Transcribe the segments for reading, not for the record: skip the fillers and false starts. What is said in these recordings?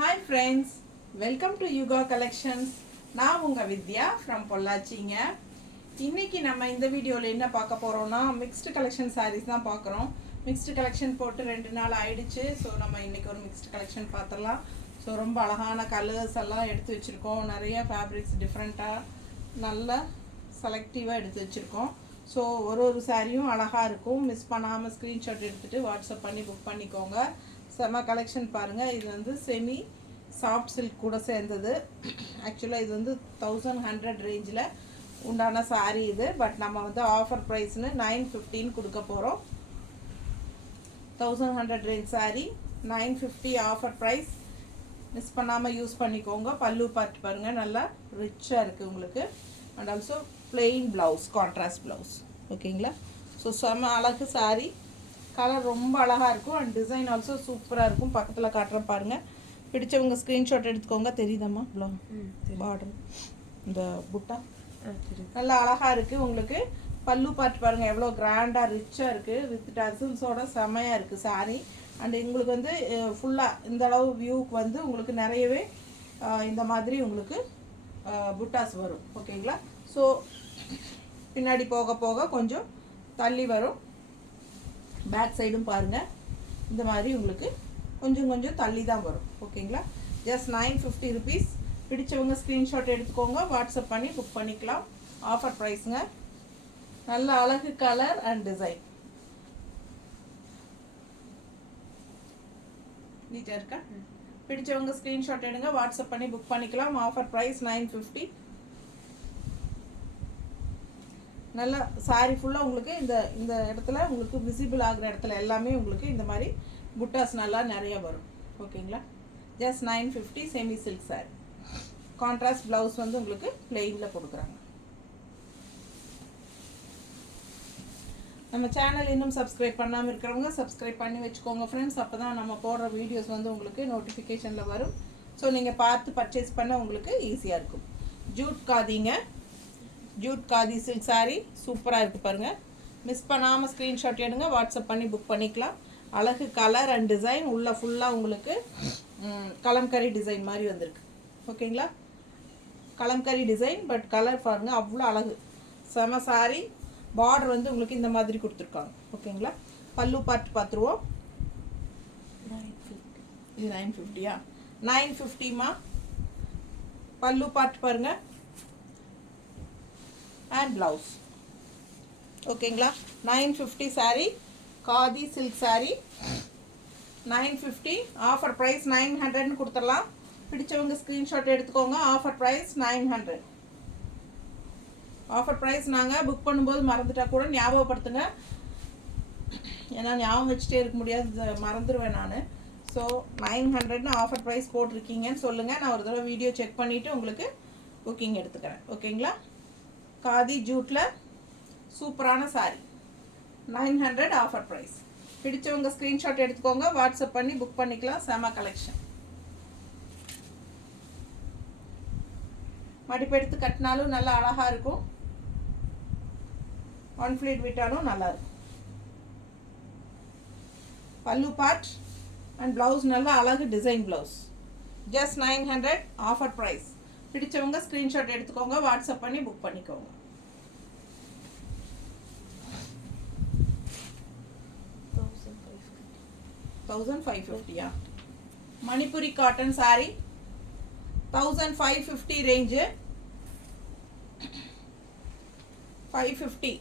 Hi friends, welcome to Yuga Collections. நான் உங்க வித்யா from பொள்ளாச்சிங்க. இன்னைக்கு நம்ம இந்த வீடியோல என்ன பார்க்க போறோம்னா மிக்ஸ்டு கலெக்ஷன் sarees தான் பார்க்குறோம். மிக்ஸ்டு கலெக்ஷன் போட்டு 2 நாள் ஆயிடுச்சு. ஸோ நம்ம இன்னைக்கு ஒரு மிக்ஸ்டு கலெக்ஷன் பார்த்துடலாம். ஸோ ரொம்ப அழகான கலர்ஸ் எல்லாம் எடுத்து வச்சிருக்கோம். நிறைய ஃபேப்ரிக்ஸ் டிஃப்ரெண்ட்டாக நல்ல செலக்டிவாக எடுத்து வச்சிருக்கோம். ஸோ ஒரு சாரியும் அழகாக இருக்கும். மிஸ் பண்ணாமல் ஸ்க்ரீன்ஷாட் எடுத்துகிட்டு வாட்ஸ்அப் பண்ணி புக் பண்ணிக்கோங்க. செம்ம கலெக்ஷன் பாருங்கள். இது வந்து செமி சாஃப்ட் சில்க் கூட சேர்ந்தது. ஆக்சுவலாக இது வந்து 1100 ரேஞ்சில் உண்டான சாரீ இது. பட் நம்ம வந்து ஆஃபர் ப்ரைஸ்னு 950 கொடுக்க போகிறோம். 1100 range sari 950 offer price. Miss பண்ணாமல் யூஸ் பண்ணிக்கோங்க. பல்லு பார்த்து பாருங்கள், நல்லா ரிச்சாக இருக்குது உங்களுக்கு. And also plain blouse, contrast blouse. ஓகேங்களா? ஸோ செம்ம அழகு சாரீ. கலர் ரொம்ப அழகாக இருக்கும். அண்ட் டிசைன் ஆல்சோ சூப்பராக இருக்கும். பக்கத்தில் காட்டுறேன் பாருங்கள். பிடிச்சவங்க ஸ்க்ரீன்ஷாட் எடுத்துக்கோங்க. தெரியுதம்மா பார்டர் இந்த புட்டா நல்லா அழகாக இருக்குது உங்களுக்கு. பல்லு பார்த்து பாருங்கள், எவ்வளோ கிராண்டாக ரிச்சாக இருக்குது. வித் டசல்ஸோட செமையாக இருக்குது சாரீ. அண்ட் உங்களுக்கு வந்து ஃபுல்லாக இந்த அளவு வியூக்கு வந்து உங்களுக்கு நிறையவே இந்த மாதிரி உங்களுக்கு புட்டாஸ் வரும். ஓகேங்களா? ஸோ பின்னாடி போக போக கொஞ்சம் தள்ளி வரும். பேக் சைடும் பாருங்கள், இந்த மாதிரி உங்களுக்கு கொஞ்சம் கொஞ்சம் தள்ளி தான் வரும். ஓகேங்களா? Just 950 rupees. பிடிச்சவங்க ஸ்க்ரீன்ஷாட் எடுத்துக்கோங்க, வாட்ஸ்அப் பண்ணி புக் பண்ணிக்கலாம். ஆஃபர் ப்ரைஸுங்க. நல்ல அழகு கலர் அண்ட் டிசைன். நீட்டாக இருக்கா? பிடிச்சவங்க ஸ்க்ரீன்ஷாட் எடுங்க, வாட்ஸ்அப் பண்ணி புக் பண்ணிக்கலாம். Offer price 950. நல்லா சாரி ஃபுல்லாக உங்களுக்கு இந்த இடத்துல உங்களுக்கு விசிபிள் ஆகிற இடத்துல எல்லாமே உங்களுக்கு இந்த மாதிரி புட்டாஸ் நல்லா நிறைய வரும். ஓகேங்களா? Just 950 semi silk sorry. Contrast blouse வந்து உங்களுக்கு பிளெயினில் கொடுக்குறாங்க. நம்ம சேனல் இன்னும் சப்ஸ்கிரைப் பண்ணாமல் இருக்கிறவங்க சப்ஸ்கிரைப் பண்ணி வச்சுக்கோங்க ஃப்ரெண்ட்ஸ். அப்போ தான் நம்ம போடுற வீடியோஸ் வந்து உங்களுக்கு நோட்டிஃபிகேஷனில் வரும். ஸோ நீங்கள் பார்த்து பர்ச்சேஸ் பண்ண உங்களுக்கு ஈஸியாக இருக்கும். ஜூட் காதிங்க, ஜூட் காதி சில்க் சாரீ சூப்பராக இருக்குது பாருங்கள். மிஸ் பண்ணாமல் ஸ்க்ரீன்ஷாட் எடுங்க, வாட்ஸ்அப் பண்ணி புக் பண்ணிக்கலாம். அழகு கலர் அண்ட் டிசைன். உள்ள ஃபுல்லாக உங்களுக்கு கலம்கரி டிசைன் மாதிரி வந்திருக்கு. ஓகேங்களா? கலம்கரி டிசைன் பட் கலர் பாருங்கள், அவ்வளோ அழகு. செம சாரீ. பார்டர் வந்து உங்களுக்கு இந்த மாதிரி கொடுத்துருக்காங்க. ஓகேங்களா? பல்லு பார்த்து பார்த்துருவோம். இது 950யா? 950மா. பல்லு பார்த்து பாருங்கள் அண்ட் ப்ளவுஸ். ஓகேங்களா? 950 sari, khadi silk sari 950. Offer price 900ன்னு கொடுத்துடலாம். பிடிச்சவங்க ஸ்க்ரீன்ஷாட் எடுத்துக்கோங்க. Offer price 900. ஆஃபர் ப்ரைஸ் நாங்கள் புக் பண்ணும்போது மறந்துட்டா கூட ஞாபகப்படுத்துங்க. ஏன்னா ஞாபகம் வச்சுட்டே இருக்க முடியாது, மறந்துடுவேன் நான். ஸோ 900ன்னு ஆஃபர் ப்ரைஸ் போட்டிருக்கீங்கன்னு சொல்லுங்கள். நான் ஒரு தடவை வீடியோ செக் பண்ணிவிட்டு உங்களுக்கு புக்கிங் எடுத்துக்கிறேன். ஓகேங்களா? காதி ஜூட்டில் சூப்பரான சாரீ 900 ஆஃபர் ப்ரைஸ். பிடிச்சவங்க ஸ்க்ரீன்ஷாட் எடுத்துக்கோங்க, வாட்ஸ்அப் பண்ணி புக் பண்ணிக்கலாம். செம கலெக்ஷன். மடிப்பெடுத்து கட்டினாலும் நல்லா அழகாக இருக்கும். ஒன் ஃப்ளீட் விட்டாலும் நல்லா இருக்கும். பல்லு பார்ட் அண்ட் ப்ளவுஸ் நல்லா அழகு design blouse. Just 900 offer price. பிடிச்சவங்க ஸ்க்ரீன்ஷாட் எடுத்துக்கோங்க, வாட்ஸ்அப் பண்ணி புக் பண்ணிக்கோங்க. $1550யா? Manipuri cotton sari 1550 range. 550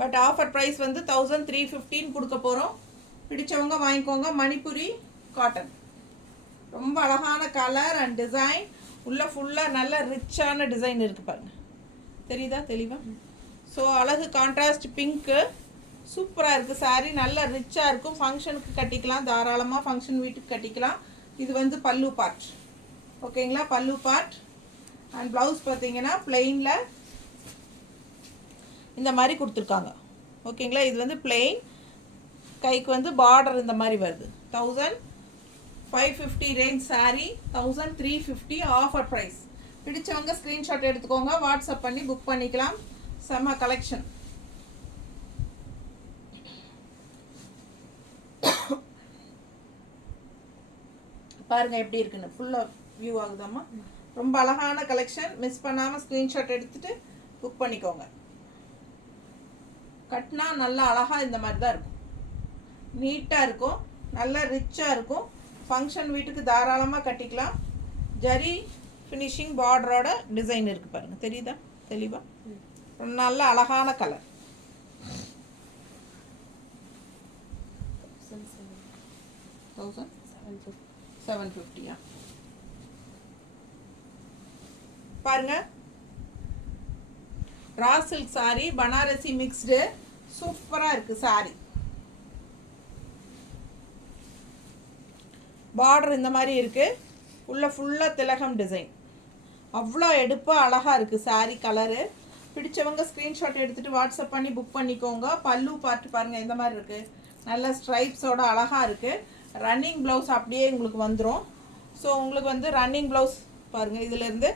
but offer price வந்து 1315 கொடுக்க போகிறோம். பிடிச்சவங்க வாங்கிக்கோங்க. மணிப்புரி காட்டன் ரொம்ப அழகான கலர் அண்ட் டிசைன். உள்ள ஃபுல்லாக நல்ல ரிச்சான டிசைன் இருக்குது பாருங்கள். தெரியுதா தெளிவாக? ஸோ அழகு கான்ட்ராஸ்ட் பிங்க்கு சூப்பராக இருக்குது சாரீ. நல்லா ரிச்சாக இருக்கும். ஃபங்க்ஷனுக்கு கட்டிக்கலாம், தாராளமாக ஃபங்க்ஷன் வீட்டுக்கு கட்டிக்கலாம். இது வந்து பல்லு பார்ட். ஓகேங்களா? பல்லு பார்ட் அண்ட் ப்ளவுஸ் பார்த்தீங்கன்னா பிளெயினில் இந்த மாதிரி கொடுத்துருக்காங்க. ஓகேங்களா? இது வந்து பிளெயின், கைக்கு வந்து பார்டர் இந்த மாதிரி வருது. 1550 ரேஞ்ச் சாரீ 1350 ஆஃபர் ப்ரைஸ். பிடிச்சவங்க ஸ்க்ரீன்ஷாட் எடுத்துக்கோங்க, வாட்ஸ்அப் பண்ணி புக் பண்ணிக்கலாம். செம்ம கலெக்ஷன். பாருங்கள் எப்படி இருக்குன்னு ஃபுல்லாக வியூ ஆகுதாம்மா. ரொம்ப அழகான கலெக்ஷன். மிஸ் பண்ணாமல் ஸ்க்ரீன்ஷாட் எடுத்துகிட்டு புக் பண்ணிக்கோங்க. கட்டினா நல்லா அழகாக இந்த மாதிரி தான் இருக்கும். நீட்டாக இருக்கும், நல்லா ரிச்சாக இருக்கும். ஃபங்க்ஷன் வீட்டுக்கு தாராளமாக கட்டிக்கலாம். ஜரி ஃபினிஷிங் பார்டரோட டிசைன் இருக்குது பாருங்கள், தெரியுதா தெளிவாக? நல்ல அழகான கலர். 1750 பாருங்க. Raw silk sari, Banarasi mixed, சூப்பராக இருக்குது சாரி. பார்டர் இந்த மாதிரி இருக்குது, உள்ள ஃபுல்லாக திலகம் டிசைன். அவ்வளோ எடுப்பாக அழகாக இருக்குது சாரி கலரு. பிடிச்சவங்க ஸ்க்ரீன்ஷாட் எடுத்துகிட்டு வாட்ஸ்அப் பண்ணி புக் பண்ணிக்கோங்க. பல்லு பார்ட் பாருங்கள் இந்த மாதிரி இருக்குது, நல்ல ஸ்ட்ரைப்ஸோட அழகாக இருக்குது. ரன்னிங் ப்ளவுஸ் அப்படியே உங்களுக்கு வந்துடும். ஸோ உங்களுக்கு வந்து ரன்னிங் ப்ளவுஸ் பாருங்கள், இதிலேருந்து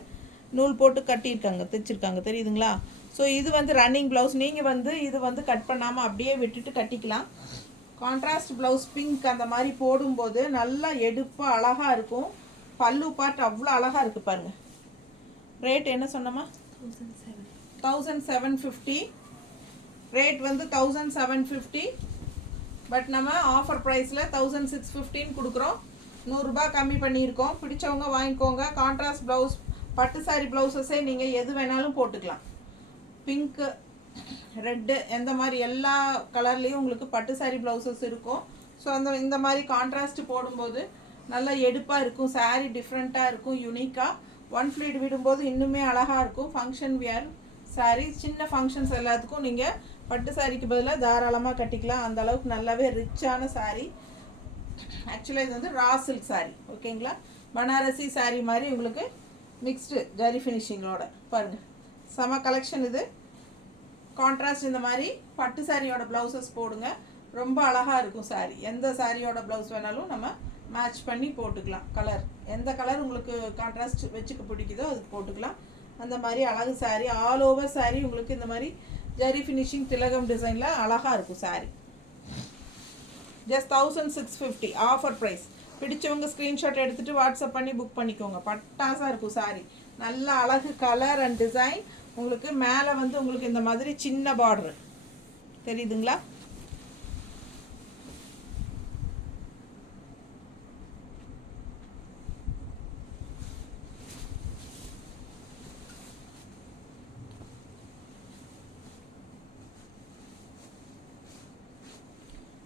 நூல் போட்டு கட்டியிருக்காங்க, தைச்சிருக்காங்க, தெரியுதுங்களா? ஸோ இது வந்து ரன்னிங் ப்ளவுஸ். நீங்கள் வந்து இது வந்து கட் பண்ணாமல் அப்படியே விட்டுட்டு கட்டிக்கலாம். கான்ட்ராஸ்ட் ப்ளவுஸ் பிங்க் அந்த மாதிரி போடும்போது நல்லா எடுப்பாக அழகாக இருக்கும். பல்லு பார்ட் அவ்வளோ அழகாக இருக்குது பாருங்கள். ரேட் என்ன சொன்னோமா? 1750. ரேட் வந்து 1750. பட் நம்ம ஆஃபர் ப்ரைஸில் 1615 கொடுக்குறோம். 100 ரூபாய் கம்மி பண்ணியிருக்கோம். பிடிச்சவங்க வாங்கிக்கோங்க. கான்ட்ராஸ்ட் ப்ளவுஸ், பட்டு சாரி ப்ளவுஸஸே நீங்கள் எது வேணாலும் போட்டுக்கலாம். பிங்க்கு, ரெட்டு, எந்த மாதிரி எல்லா கலர்லேயும் உங்களுக்கு பட்டு சாரி ப்ளவுசஸ் இருக்கும். ஸோ இந்த மாதிரி கான்ட்ராஸ்ட் போடும்போது நல்லா எடுப்பாக இருக்கும். சாரீ டிஃப்ரெண்ட்டாக இருக்கும், யூனிக்காக. ஒன் ஃப்ளீட் விடும்போது இன்னுமே அழகாக இருக்கும். ஃபங்க்ஷன் வியர் சாரீ, சின்ன ஃபங்க்ஷன்ஸ் எல்லாத்துக்கும் நீங்கள் பட்டு சாரிக்கு பதிலாக தாராளமாக கட்டிக்கலாம். அந்த அளவுக்கு நல்லாவே ரிச்சான சாரீ. ஆக்சுவலாக இது வந்து ரா சில்க் சாரீ, ஓகேங்களா? பனாரசி சாரீ மாதிரி உங்களுக்கு மிக்ஸ்டு ஜரி ஃபினிஷிங்கோட பாருங்கள், செம கலெக்ஷன் இது. கான்ட்ராஸ்ட் இந்த மாதிரி பட்டு சாரியோட ப்ளவுசஸ் போடுங்க, ரொம்ப அழகாக இருக்கும் சாரீ. எந்த சாரியோட ப்ளவுஸ் வேணாலும் நம்ம மேட்ச் பண்ணி போட்டுக்கலாம். கலர் எந்த கலர் உங்களுக்கு கான்ட்ராஸ்ட் வச்சுக்க பிடிக்குதோ அதுக்கு போட்டுக்கலாம். அந்த மாதிரி அழகு சாரீ, ஆல் ஓவர் சாரீ உங்களுக்கு இந்த மாதிரி ஜரி ஃபினிஷிங் திலகம் டிசைனில் அழகாக இருக்கும் சாரீ. Just 1650 offer price. பிடிச்சவங்க ஸ்க்ரீன்ஷாட் எடுத்துகிட்டு வாட்ஸ்அப் பண்ணி புக் பண்ணிக்கோங்க. பட்டாசாக இருக்கும் சாரீ, நல்ல அழகு கலர் அண்ட் டிசைன். உங்களுக்கு மேலே வந்து உங்களுக்கு இந்த மாதிரி சின்ன பார்டரு தெரியுதுங்களா?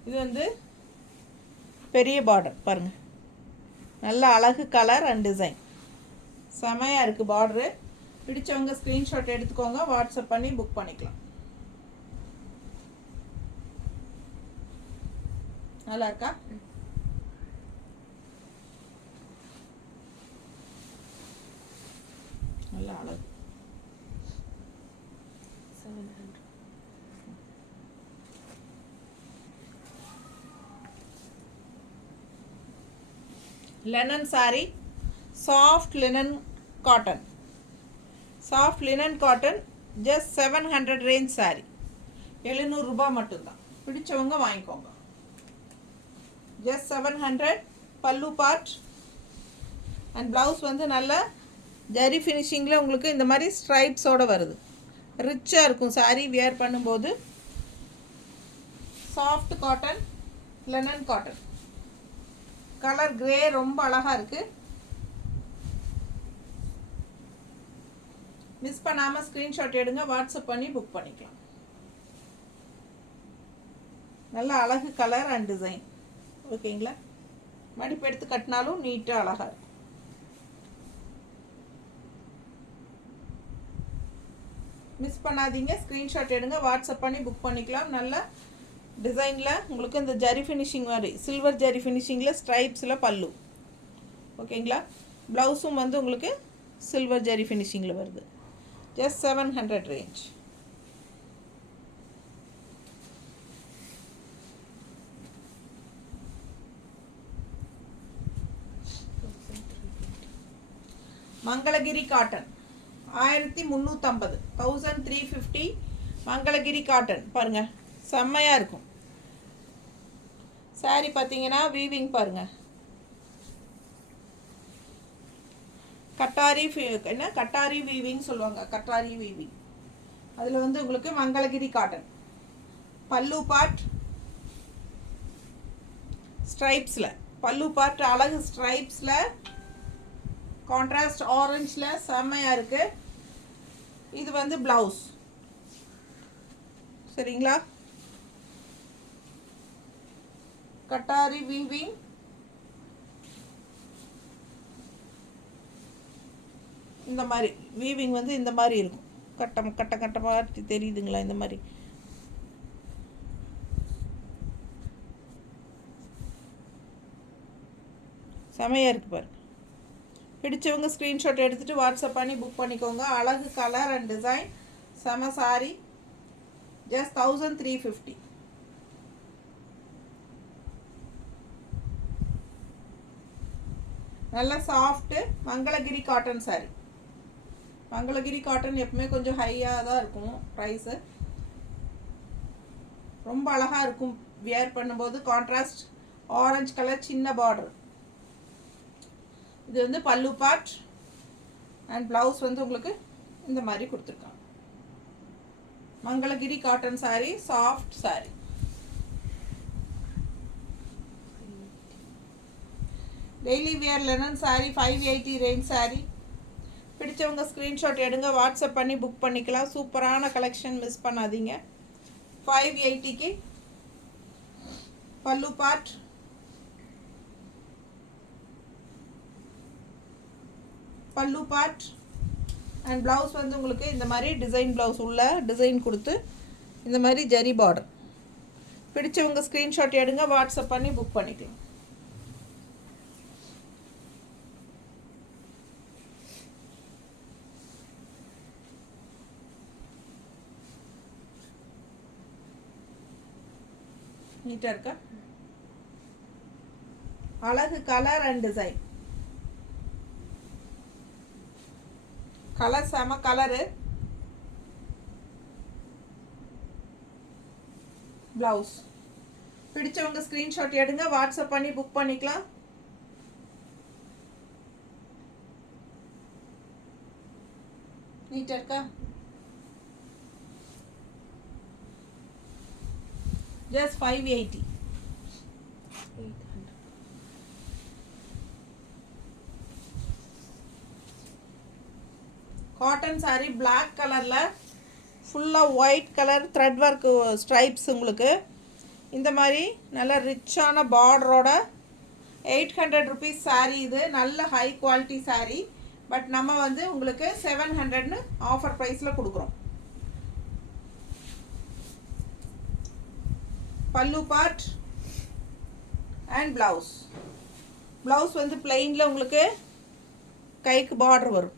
இது வந்து பெரிய பார்டர் பாருங்கள், நல்ல அழகு கலர் அண்ட் டிசைன், செமையாக இருக்குது பார்டரு. பிடிச்சவங்க ஸ்க்ரீன்ஷாட் எடுத்துக்கோங்க, வாட்ஸ்அப் பண்ணி புக் பண்ணிக்கலாம். நல்லா இருக்கா? நல்லா அழகு. 700. linen saree, soft linen cotton, soft linen cotton, just 700 range saree. 700 ரூபாய் மட்டும்தான். பிடிச்சவங்க வாங்கிக்கோங்க. just 700. பல்லு பார்ட் அண்ட் ப்ளவுஸ் வந்து நல்ல ஜரி ஃபினிஷிங்கில் உங்களுக்கு இந்த மாதிரி ஸ்ட்ரைப்ஸோடு வருது. ரிச்சாக இருக்கும் சாரீ வியர் பண்ணும்போது. Soft cotton, linen cotton, colour grey, ரொம்ப அழகாக இருக்குது. மிஸ் பண்ணாமல் ஸ்க்ரீன்ஷாட் எடுங்க, வாட்ஸ்அப் பண்ணி புக் பண்ணிக்கலாம். நல்ல அழகு கலர் அண்ட் டிசைன், ஓகேங்களா? மடிப்பு எடுத்து கட்டினாலும் நீட்டாக அழகாக இருக்கும். மிஸ் பண்ணாதீங்க, ஸ்க்ரீன்ஷாட் எடுங்க, வாட்ஸ்அப் பண்ணி புக் பண்ணிக்கலாம். நல்ல டிசைனில் உங்களுக்கு இந்த ஜரி ஃபினிஷிங் மாதிரி சில்வர் ஜரி ஃபினிஷிங்கில் ஸ்ட்ரைப்ஸில் பல்லு, ஓகேங்களா? ப்ளவுஸும் வந்து உங்களுக்கு சில்வர் ஜரி ஃபினிஷிங்கில் வருது. Just 700 range. Mangalagiri cotton 1350, 1350 Mangalagiri cotton பாருங்கள், செம்மையாக இருக்கும் சாரீ. பார்த்தீங்கன்னா வீவிங் பாருங்கள், கட்டாரி என்ன கட்டாரி வீவிங் சொல்லுவாங்க, கட்டாரி வீவிங். அதில் வந்து உங்களுக்கு மங்களகிரி காட்டன். பல்லு பார்ட் ஸ்ட்ரைப்ஸில், பல்லு பார்ட் அழகு ஸ்ட்ரைப்ஸில் கான்ட்ராஸ்ட் ஆரஞ்சில் செம்மையாக இருக்குது. இது வந்து ப்ளவுஸ். சரிங்களா? கட்டாரி வீவிங். இந்த மாதிரி வீவிங் வந்து இந்த மாதிரி இருக்கும். கட்டமாக தெரியுதுங்களா? இந்த மாதிரி செமையாக இருக்குது பாருங்க. பிடிச்சவங்க ஸ்க்ரீன்ஷாட் எடுத்துகிட்டு வாட்ஸ்அப் பண்ணி புக் பண்ணிக்கோங்க. அழகு கலர் அண்ட் டிசைன், செம சாரி. ஜஸ்ட் 1350. நல்ல soft Mangalagiri cotton sorry. Mangalagiri cotton எப்பவுமே கொஞ்சம் ஹையாக தான் இருக்கும் ப்ரைஸு. ரொம்ப அழகாக இருக்கும் வியர் பண்ணும்போது. கான்ட்ராஸ்ட் ஆரஞ்சு கலர், சின்ன பார்டர். இது வந்து பல்லு பார்ட் அண்ட் ப்ளவுஸ் வந்து உங்களுக்கு இந்த மாதிரி கொடுத்துருக்காங்க. Mangalagiri cotton sorry, soft sorry. Daily wear linen sorry 580 range sorry. பிடிச்சவங்க ஸ்க்ரீன்ஷாட் எடுங்க, வாட்ஸ்அப் பண்ணி புக் பண்ணிக்கலாம். சூப்பரான கலெக்ஷன், மிஸ் பண்ணாதீங்க. 580க்கு பல்லு பார்ட், பல்லு பார்ட் அண்ட் ப்ளவுஸ் வந்து உங்களுக்கு இந்த மாதிரி டிசைன் ப்ளவுஸ் உள்ள டிசைன் கொடுத்து இந்த மாதிரி ஜரி பார்டர். பிடிச்சவங்க ஸ்க்ரீன்ஷாட் எடுங்க, வாட்ஸ்அப் பண்ணி புக் பண்ணிக்கலாம். நீட்டாக இருக்கா? அழகு கலர் அண்ட் டிசைன். கலர் செம கலரு. ப்ளவுஸ். பிடிச்சவங்க ஸ்க்ரீன்ஷாட் எடுங்க, வாட்ஸ்அப் பண்ணி புக் பண்ணிக்கலாம். நீட்டாக இருக்கா? just 580. காட்டன் சாரி பிளாக் கலரில் ஃபுல்லாக white colour thread work stripes. உங்களுக்கு இந்த மாதிரி நல்ல ரிச்சான பார்டரோட 800 ருபீஸ் சாரீ. இது நல்ல ஹை குவாலிட்டி சாரீ. பட் நம்ம வந்து உங்களுக்கு 700ன்னு ஆஃபர் ப்ரைஸில் கொடுக்குறோம். பல்லு பார்ட் அண்ட் ப்ளவுஸ். ப்ளவுஸ் வந்து பிளெயினில் உங்களுக்கு கைக்கு பார்டர் வரும்.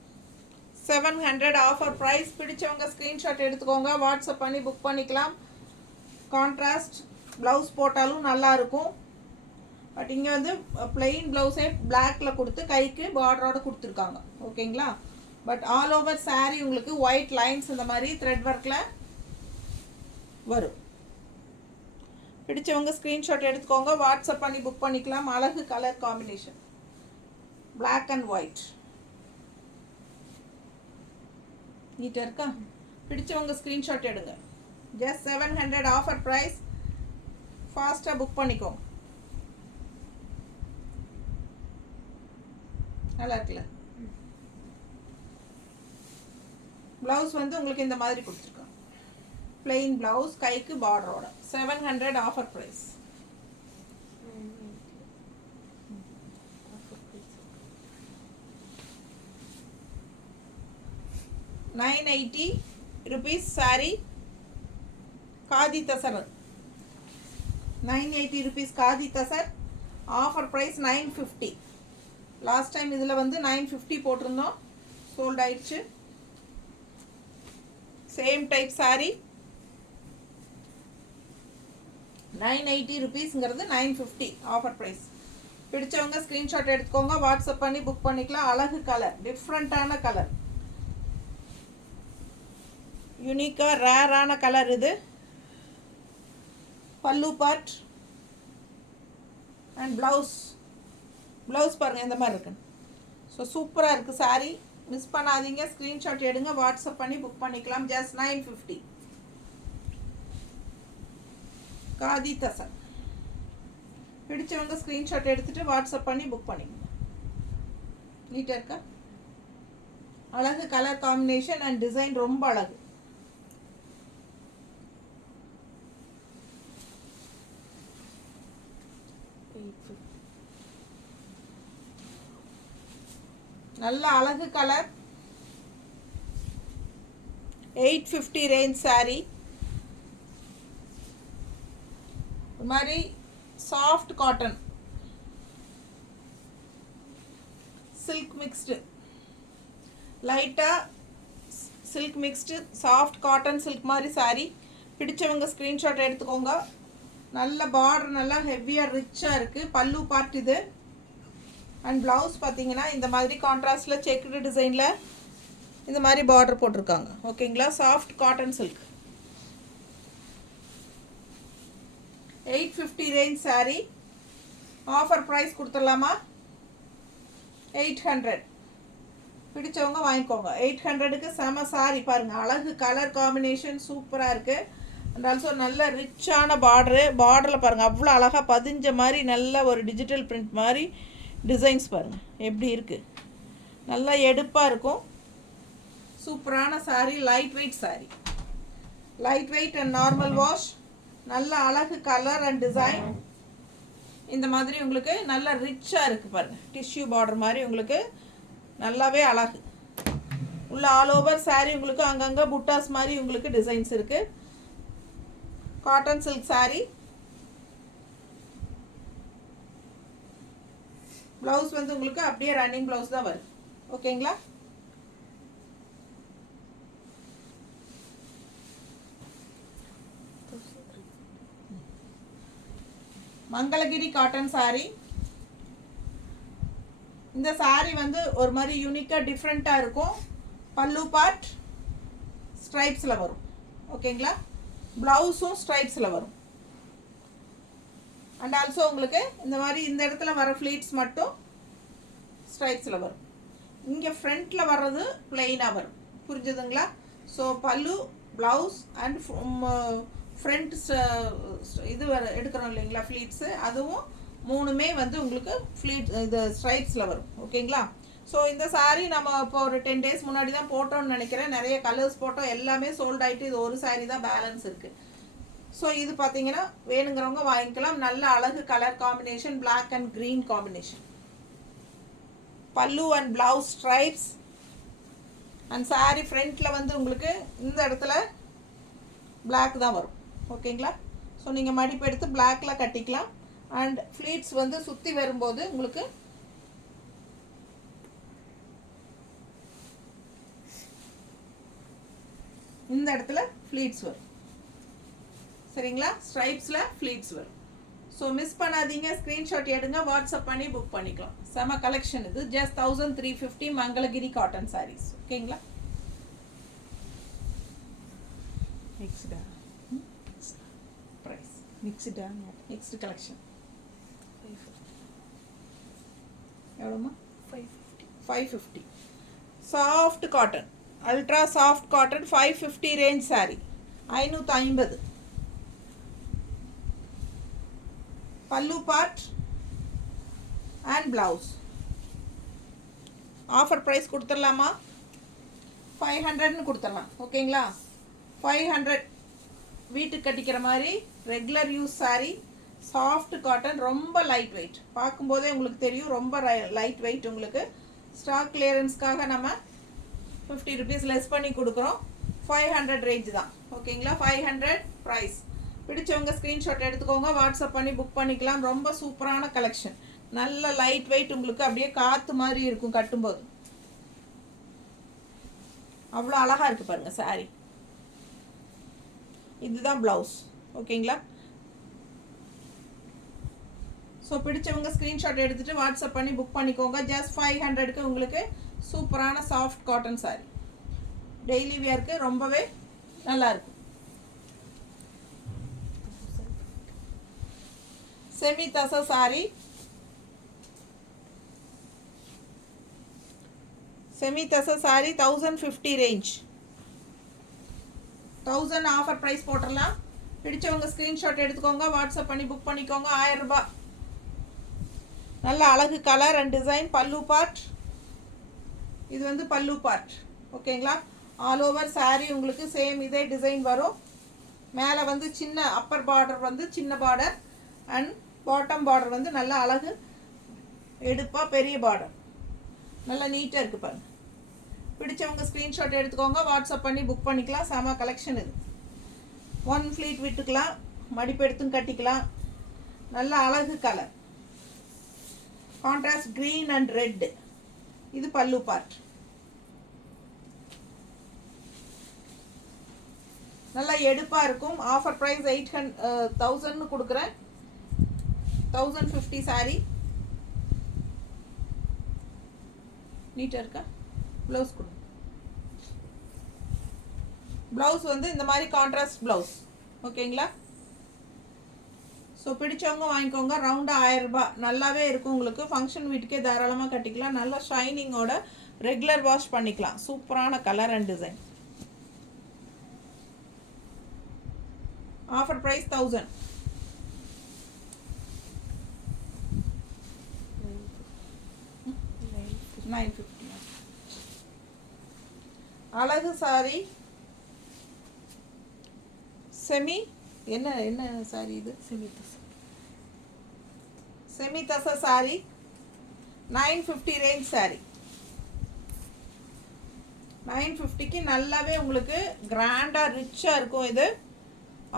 700 ஆஃபர் ப்ரைஸ். பிடிச்சவங்க ஸ்க்ரீன்ஷாட் எடுத்துக்கோங்க, வாட்ஸ்அப் பண்ணி புக் பண்ணிக்கலாம். கான்ட்ராஸ்ட் ப்ளவுஸ் போட்டாலும் நல்லாயிருக்கும். பட் இங்கே வந்து பிளெயின் ப்ளவுஸே பிளாக்கில் கொடுத்து கைக்கு பார்டரோடு கொடுத்துருக்காங்க. ஓகேங்களா? பட் ஆல் ஓவர் சாரீ உங்களுக்கு ஒயிட் லைன்ஸ் இந்த மாதிரி த்ரெட் ஒர்க்கில் வரும். பிடிச்சவங்க ஸ்க்ரீன்ஷாட் எடுத்துக்கோங்க, வாட்ஸ்அப் பண்ணி புக் பண்ணிக்கலாம். அழகு colour combination, black and white. நீட்டாக இருக்கா? பிடிச்சவங்க ஸ்க்ரீன்ஷாட் எடுங்க. Just 700 offer price. ஃபாஸ்ட்டாக புக் பண்ணிக்கோங்க. நல்லா இருக்குல்ல? ப்ளவுஸ் வந்து உங்களுக்கு இந்த மாதிரி கொடுத்துருக்காங்க. பிளெயின் ப்ளவுஸ் கைக்கு பார்டரோட 700 offer price. ₹980 sari khadi tussar. 980 khadi tussar. Offer price 950. Last time இதில் வந்து 950 போட்டிருந்தோம், சோல்ட் ஆயிடுச்சு. Same type sari 980 950 offer price. பிடிச்சவங்க ஸ்க்ரீன்ஷாட் எடுத்துக்கோங்க, வாட்ஸ்அப் பண்ணி புக் பண்ணிக்கலாம். அழகு கலர், டிஃப்ரெண்ட்டான கலர், யூனிக்காக ரேரான கலர் இது. பல்லு பார்ட் அண்ட் ப்ளவுஸ். ப்ளவுஸ் பாருங்கள் இந்த மாதிரி இருக்கு. ஸோ சூப்பராக இருக்குது saree. மிஸ் பண்ணாதீங்க, ஸ்க்ரீன்ஷாட் எடுங்க, வாட்ஸ்அப் பண்ணி புக் பண்ணிக்கலாம். ஜஸ்ட் 950. காதி தசன் பிடிச்சவங்க ஸ்க்ரீன்ஷாட் எடுத்துகிட்டு வாட்ஸ்அப் பண்ணி புக் பண்ணிக்கோங்க. நீட்டாக இருக்கா? அழகு கலர் காம்பினேஷன் அண்ட் டிசைன் ரொம்ப அழகு. நல்ல அழகு கலர். 850 range saree. இது மாதிரி சாஃப்ட் காட்டன் சில்க் மிக்ஸ்டு, லைட்டாக silk mixed soft cotton silk மாதிரி saree. பிடிச்சவங்க ஸ்க்ரீன்ஷாட் எடுத்துக்கோங்க. நல்ல பார்டர் நல்லா ஹெவியாக ரிச்சாக இருக்குது. பல்லு பார்ட் இது. அண்ட் ப்ளவுஸ் பார்த்தீங்கன்னா இந்த மாதிரி கான்ட்ராஸ்டில் செக்குடு டிசைனில் இந்த மாதிரி பார்டர் போட்டிருக்காங்க. ஓகேங்களா? Soft cotton silk. 850 range saree. Offer price கொடுத்துடலாமா? 800. பிடிச்சவங்க வாங்கிக்கோங்க. 800க்கு செம saree பாருங்கள். அழகு கலர் காம்பினேஷன் சூப்பராக இருக்குது. அண்ட் ஆல்சோ நல்ல ரிச்சான பார்டரில் பாருங்கள் அவ்வளோ அழகாக பதிஞ்ச மாதிரி நல்ல ஒரு டிஜிட்டல் பிரிண்ட் மாதிரி டிசைன்ஸ் பாருங்கள் எப்படி இருக்குது. நல்லா எடுப்பாக இருக்கும். சூப்பரான saree. Light weight saree. Light weight and normal wash. நல்ல அழகு கலர் அண்ட் டிசைன். இந்த மாதிரி உங்களுக்கு நல்ல ரிச்சாக இருக்குது பாருங்கள். டிஷ்யூ பார்டர் மாதிரி உங்களுக்கு நல்லாவே அழகு. உள்ள ஆல் ஓவர் saree உங்களுக்கு அங்கங்கே புட்டாஸ் மாதிரி உங்களுக்கு டிசைன்ஸ் இருக்குது. Cotton silk saree. ப்ளவுஸ் வந்து உங்களுக்கு அப்படியே ரன்னிங் ப்ளவுஸ் தான் வரும். ஓகேங்களா? Mangalagiri cotton saree. இந்த saree வந்து ஒரு மாதிரி யூனிக்காக டிஃப்ரெண்ட்டாக இருக்கும். பல்லு பார்ட் ஸ்ட்ரைப்ஸில் வரும். ஓகேங்களா? ப்ளவுஸும் ஸ்ட்ரைப்ஸில் வரும். அண்ட் ஆல்சோ உங்களுக்கு இந்த மாதிரி இந்த இடத்துல வர ஃப்ளீட்ஸ் மட்டும் ஸ்ட்ரைப்ஸில் வரும். இங்கே ஃப்ரண்ட்டில் வர்றது பிளெயினாக வரும். புரிஞ்சுதுங்களா? ஸோ பல்லு, ப்ளவுஸ் அண்ட் ஃப்ரண்ட் இது எடுக்கிறோம் இல்லைங்களா ஃப்ளீட்ஸு, அதுவும் மூணுமே வந்து உங்களுக்கு ஃப்ளீட் இது ஸ்ட்ரைப்ஸில் வரும். ஓகேங்களா? ஸோ இந்த saree நம்ம இப்போ ஒரு 10 டேஸ் முன்னாடி தான் போட்டோம்னு நினைக்கிறேன். நிறைய கலர்ஸ் போட்டோம், எல்லாமே சோல்ட் ஆகிட்டு இது ஒரு saree தான் பேலன்ஸ் இருக்குது. ஸோ இது பார்த்தீங்கன்னா வேணுங்கிறவங்க வாங்கிக்கலாம். நல்ல அழகு colour combination, black and green combination. Pallu and blouse stripes and saree ஃப்ரண்ட்டில் வந்து உங்களுக்கு இந்த இடத்துல பிளாக் தான் வரும். ஓகேங்களா? ஸோ நீங்கள் மடிப்பு எடுத்து பிளாக்கில் கட்டிக்கலாம். அண்ட் ஃப்ளீட்ஸ் வந்து சுற்றி வரும்போது உங்களுக்கு இந்த இடத்துல ஃப்ளீட்ஸ் வரும். சரிங்களா? ஸ்ட்ரைப்ஸில் ஃப்ளீட்ஸ் வரும். ஸோ மிஸ் பண்ணாதீங்க, ஸ்க்ரீன்ஷாட் எடுங்க, வாட்ஸ்அப் பண்ணி புக் பண்ணிக்கலாம். செம கலெக்ஷன் இது. Just 1350 Mangalagiri cotton saris. ஓகேங்களா? மிக்ஸ்டா ப்ரைஸ், மிக்ஸ்டா மிக்ஸ்டு கலெக்ஷன். எவ்வளோமா? 550. Soft cotton, ultra soft cotton 550 range sari. 550. Pallu part and blouse. Offer price கொடுத்துடலாமா? 500ன்னு கொடுத்துடலாம். ஓகேங்களா? 500. வீட்டுக்கு கட்டிக்கிற மாதிரி regular use sari. Soft cotton, ரொம்ப லைட் வெயிட். பார்க்கும்போதே உங்களுக்கு தெரியும் ரொம்ப லைட் வெயிட். உங்களுக்கு ஸ்டாக் கிளியரன்ஸ்க்காக நம்ம 50 rupees லெஸ் பண்ணி கொடுக்குறோம். 500 ரேஞ்ச் தான். ஓகேங்களா? 500 ப்ரைஸ். பிடிச்சவங்க ஸ்க்ரீன்ஷாட் எடுத்துக்கோங்க, வாட்ஸ்அப் பண்ணி புக் பண்ணிக்கலாம். ரொம்ப சூப்பரான கலெக்ஷன். நல்ல லைட் வெயிட், உங்களுக்கு அப்படியே காற்று மாதிரி இருக்கும் கட்டும்போது. அவ்வளோ அழகாக இருக்குது பாருங்கள் சாரீ. இதுதான் ப்ளவுஸ். ஓகேங்களா? ஸோ பிடிச்சவங்க ஸ்க்ரீன்ஷாட் எடுத்துகிட்டு வாட்ஸ்அப் பண்ணி புக் பண்ணிக்கோங்க. ஜஸ்ட் 500க்கு உங்களுக்கு சூப்பரான சாஃப்ட் காட்டன் சாரீ. டெய்லி வியருக்கு ரொம்பவே நல்லாயிருக்கும். செமி தச சாரீ. செமி தசை சாரி 1050 ரேஞ்ச். 1000 ஆஃபர் ப்ரைஸ் போட்டுடலாம். பிடிச்சவங்க ஸ்க்ரீன்ஷாட் எடுத்துக்கோங்க, வாட்ஸ்அப் பண்ணி புக் பண்ணிக்கோங்க. 1000 ரூபாய். நல்ல அழகு கலர் அண்ட் டிசைன். பல்லு பார்ட், இது வந்து பல்லு பார்ட். ஓகேங்களா? ஆல் ஓவர் சாரீ உங்களுக்கு சேம் இதே டிசைன் வரும். மேலே வந்து சின்ன அப்பர் பார்டர் வந்து சின்ன பார்டர் அண்ட் பாட்டம் பார்டர் வந்து நல்ல அழகு எடுப்பாக பெரிய பார்டர். நல்லா நீட்டாக இருக்குது பாருங்கள். பிடிச்சவங்க ஸ்க்ரீன்ஷாட் எடுத்துக்கோங்க, வாட்ஸ்அப் பண்ணி புக் பண்ணிக்கலாம். செம கலெக்ஷன் இது. 1 ஃப்ளீட் விட்டுக்கலாம், மடிப்பு எடுத்தும் கட்டிக்கலாம். நல்ல அழகு colour, contrast green and red. இது பல்லு பார்ட். நல்லா எடுப்பாக இருக்கும். ஆஃபர் ப்ரைஸ் 1000 கொடுக்குறேன். 1050 சாரீ. நீட்டாக இருக்கா? ப்ளவுஸ் கொடு. ப்ளவுஸ் வந்து இந்த மாதிரி கான்ட்ராஸ்ட் ப்ளவுஸ். ஓகேங்களா? ஸோ பிடிச்சவங்க வாங்கிக்கோங்க. ரவுண்டாக 1000 ரூபாய். நல்லாவே இருக்கும் உங்களுக்கு. ஃபங்க்ஷன் வீட்டுக்கே தாராளமாக கட்டிக்கலாம். நல்லா ஷைனிங்கோட ரெகுலர் வாஷ் பண்ணிக்கலாம். சூப்பரான colour and design. Offer price 1000. $950. அழகு சாரி செமி என்ன சாரி இது? செமி தசை சாரி 950 ரேஞ்ச் சாரி. 950க்கு நல்லாவே உங்களுக்கு கிராண்டாக ரிச்சாக இருக்கும். இது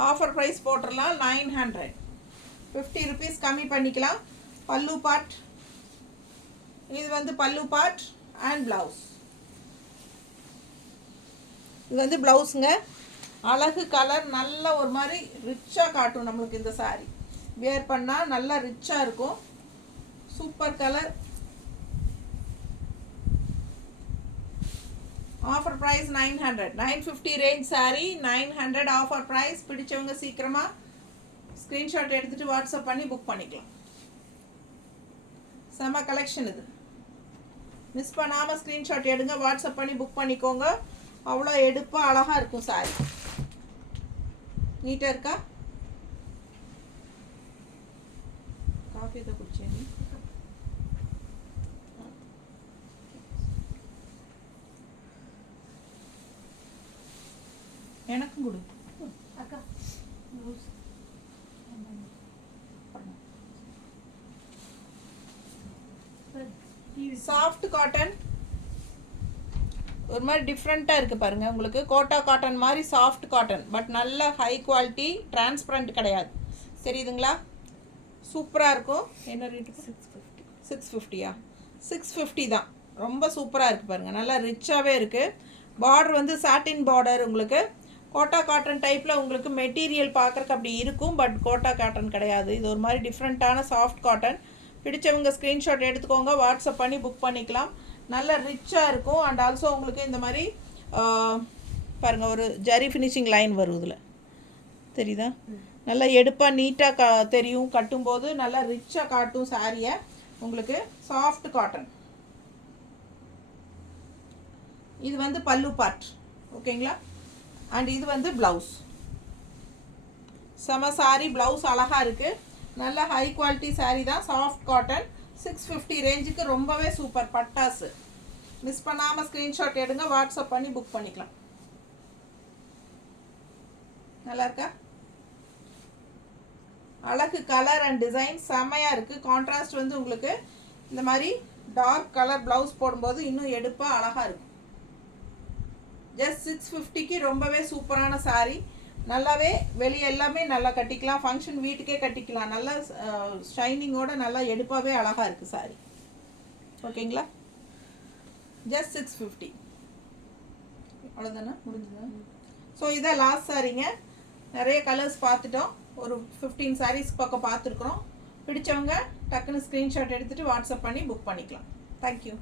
ஆஃபர் ப்ரைஸ் போட்டுடலாம். 900. 50 rupees கம்மி பண்ணிக்கலாம். பல்லு பார்ட், இது வந்து பல்லு பார்ட் அண்ட் ப்ளவுஸ். இது வந்து ப்ளவுஸுங்க. அழகு கலர், நல்ல ஒரு மாதிரி ரிச்சாக காட்டும் நம்மளுக்கு இந்த சாரீ. வேர் பண்ணால் நல்லா ரிச்சாக இருக்கும். Super colour. Offer price 900. 950 range sari 900 offer price. பிடிச்சவங்க சீக்கிரமாக ஸ்க்ரீன்ஷாட் எடுத்துகிட்டு வாட்ஸ்அப் பண்ணி புக் பண்ணிக்கலாம். செம கலெக்ஷன் இது. மிஸ் பண்ணாமல் ஸ்க்ரீன்ஷாட் எடுங்க, வாட்ஸ்அப் பண்ணி புக் பண்ணிக்கோங்க. அவ்வளோ எடுப்பாக அழகாக இருக்கும் சாரி. நீட்டாக இருக்கா? காஃபி தான் குடிச்சேன். எனக்கும் கொடு அக்கா. சாஃப்ட் காட்டன், ஒரு மாதிரி டிஃப்ரெண்ட்டாக இருக்குது பாருங்கள். உங்களுக்கு கோட்டா காட்டன் மாதிரி சாஃப்ட் காட்டன், பட் நல்ல ஹை குவாலிட்டி, டிரான்ஸ்பரண்ட் கிடையாது. தெரியுதுங்களா? சூப்பராக இருக்கும். என்ன ரேட்டு? 650. 650 தான். ரொம்ப சூப்பராக இருக்குது பாருங்கள். நல்லா ரிச்சாகவே இருக்குது. பார்டர் வந்து சாட்டின் பார்டர். உங்களுக்கு கோட்டா காட்டன் டைப்பில் உங்களுக்கு மெட்டீரியல் பார்க்குறக்கு அப்படி இருக்கும், பட் கோட்டா காட்டன் கிடையாது. இது ஒரு மாதிரி டிஃப்ரெண்ட்டான சாஃப்ட் காட்டன். பிடிச்சவங்க ஸ்க்ரீன்ஷாட் எடுத்துக்கோங்க, வாட்ஸ்அப் பண்ணி புக் பண்ணிக்கலாம். நல்ல ரிச்சாக இருக்கும். அண்ட் ஆல்சோ உங்களுக்கு இந்த மாதிரி பாருங்கள், ஒரு ஜரி ஃபினிஷிங் லைன் வரும் இதில். தெரியுதா? நல்லா எடுப்பாக நீட்டாக தெரியும். கட்டும்போது நல்லா ரிச்சாக காட்டும் சாரியை. உங்களுக்கு சாஃப்ட் காட்டன். இது வந்து பல்லு பார்ட். ஓகேங்களா? அண்ட் இது வந்து ப்ளவுஸ். செம சாரி. ப்ளவுஸ் அழகாக இருக்குது. நல்ல ஹை குவாலிட்டி சாரி தான். Soft cotton. 650 ரேஞ்சுக்கு ரொம்பவே சூப்பர் பட்டாசு. மிஸ் பண்ணாமல் ஸ்க்ரீன்ஷாட் எடுங்க, வாட்ஸ்அப் பண்ணி புக் பண்ணிக்கலாம். நல்லா இருக்கா? அழகு கலர் அண்ட் டிசைன் செம்மையாக இருக்குது. கான்ட்ராஸ்ட் வந்து உங்களுக்கு இந்த மாதிரி டார்க் கலர் ப்ளவுஸ் போடும்போது இன்னும் எடுப்பாக அழகாக இருக்கும். ஜஸ்ட் 650க்கு ரொம்பவே சூப்பரான சாரீ. நல்லாவே வெளியே எல்லாமே நல்லா கட்டிக்கலாம். ஃபங்க்ஷன் வீட்டுக்கே கட்டிக்கலாம். நல்லா ஷைனிங்கோட நல்லா எடுப்பாகவே அழகாக இருக்குது சாரி. ஓகேங்களா? ஜஸ்ட் 650. அவ்வளோதானே? முடிஞ்சுதா? ஸோ இதான் லாஸ்ட் சாரீங்க. நிறைய கலர்ஸ் பார்த்துட்டோம். ஒரு 15 சாரீஸ் பக்கம் பார்த்துருக்குறோம். பிடிச்சவங்க டக்குன்னு ஸ்க்ரீன்ஷாட் எடுத்துகிட்டு வாட்ஸ்அப் பண்ணி புக் பண்ணிக்கலாம். தேங்க்யூ.